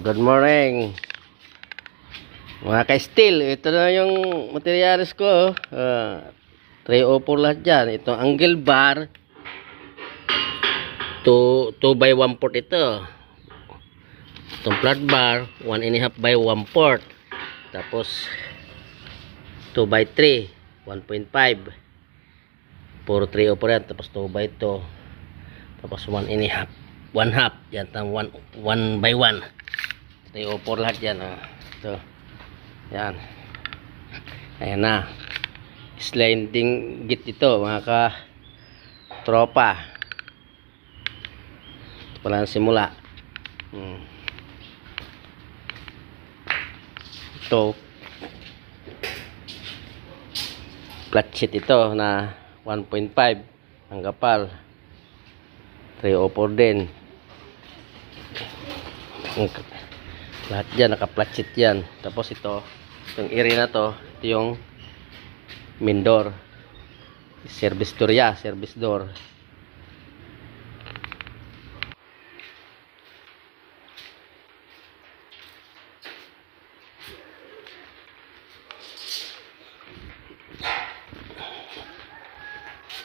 Good morning mga ka-steel. Ito na yung materials ko. 304 lahat dyan. Itong angle bar 2 by 1/4 ito. Itong flat bar 1.5 by 1/4. Tapos 2 by 3 1.5. Puro 304 yan. Tapos 2 by 2. Tapos 1.5 1/2 yan. 1 by 1 304 lahat yan. Ito yan. Ayan na. Sliding gate ito mga ka tropa. Ito pala ang simula. Ito flat sheet ito na 1.5 ang kapal. 304 din. Lahat dyan naka flat sheet yan. Tapos ito itong area na to, ito yung main door, service door ya, service door.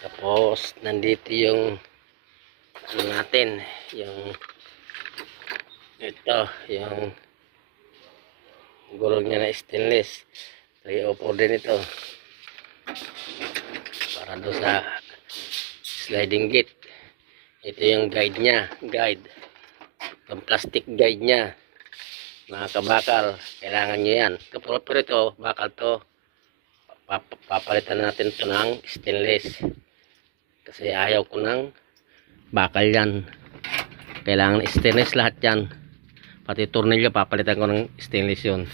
Tapos nandito yung ano natin, yung ito, yung gulong niya na stainless. 304 din ito para doon sa sliding gate. Ito yung guide nya, yung plastic guide nya mga kabakal. Kailangan nyo yan. Pero ito bakal to, papalitan natin ito ng stainless kasi ayaw ko ng bakal yan. Kailangan stainless lahat yan. Pati tornilyo papalitan ko ng stainless yun,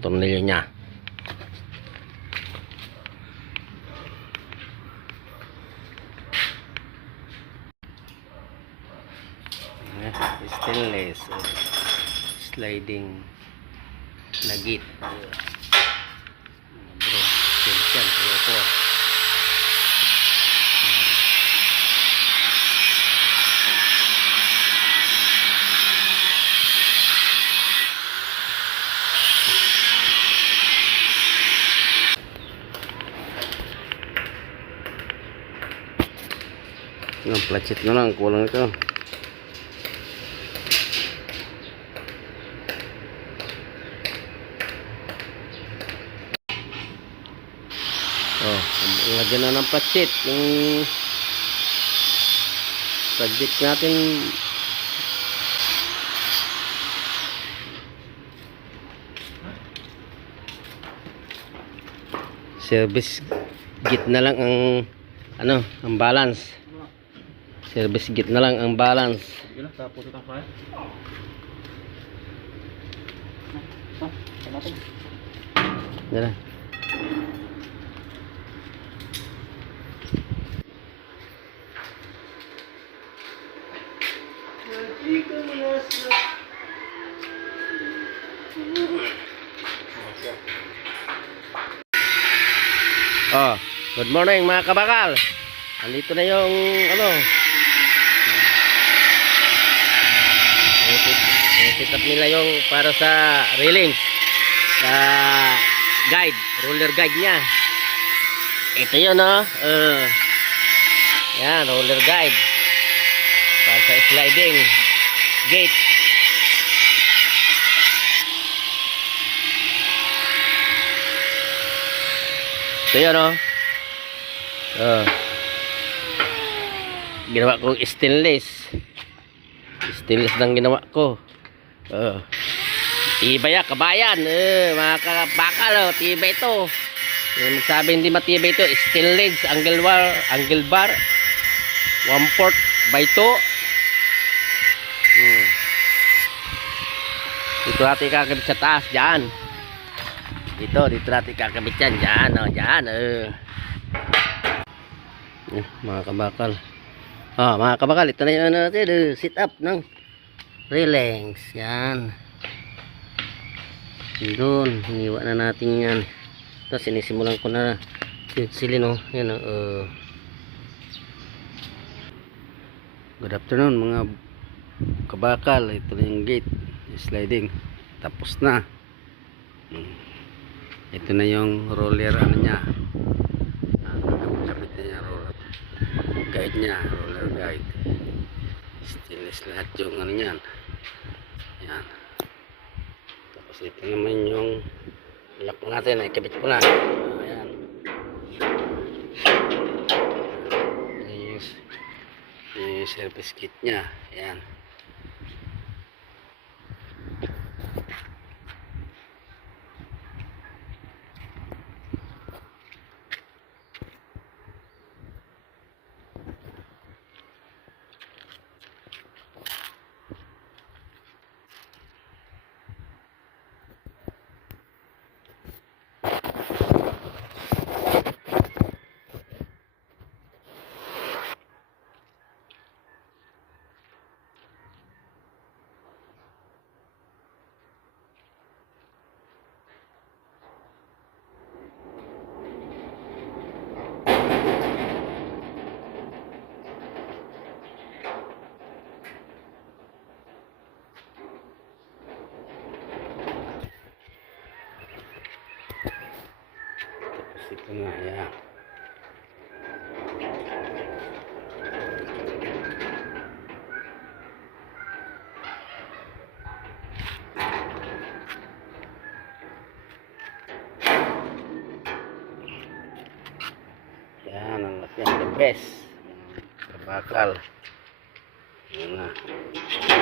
tornilyo nya. Stainless sliding na gate. Bro, yan, ito. Ang placet na lang, kulang ito. Lagyan na ng placet yung subject natin. Service gate na lang ang ano, ang balance. Service gate na lang ang balance. Dala. Good morning mga kabakal. Andito na yung ano, set up nila yung para sa railings, sa guide, roller guide nya. Ito yun yan, roller guide para sa sliding gate. Ito yun ginawa ko stainless lang ginawa ko. Tibay ya kabayan, mga kabakal, tibay ito. Magsabi hindi matibay ito, stainless angle bar 1/4 by 2. Dito natin kakabit sa taas dyan. Dito natin kakabit yan dyan, dyan. Mga kabakal, mga kabakal, ito na yung natin, sit up ng railings yan. Doon iniwan na natin yan. Tapos sinisimulan ko na silin yan. Good afternoon mga kabakal. Ito na yung gate, sliding, tapos na. Ito na yung roller ano niya, kapit niya roller guide niya, roller guide. Stainless lahat yung ano niyan. Yan. Tapos ito naman yung lock natin, ikabit ko na. Ayan. Yung service kit niya. Ayan. Ito na, ayan. Yan ang laki, the best. Kabakal. Yan na.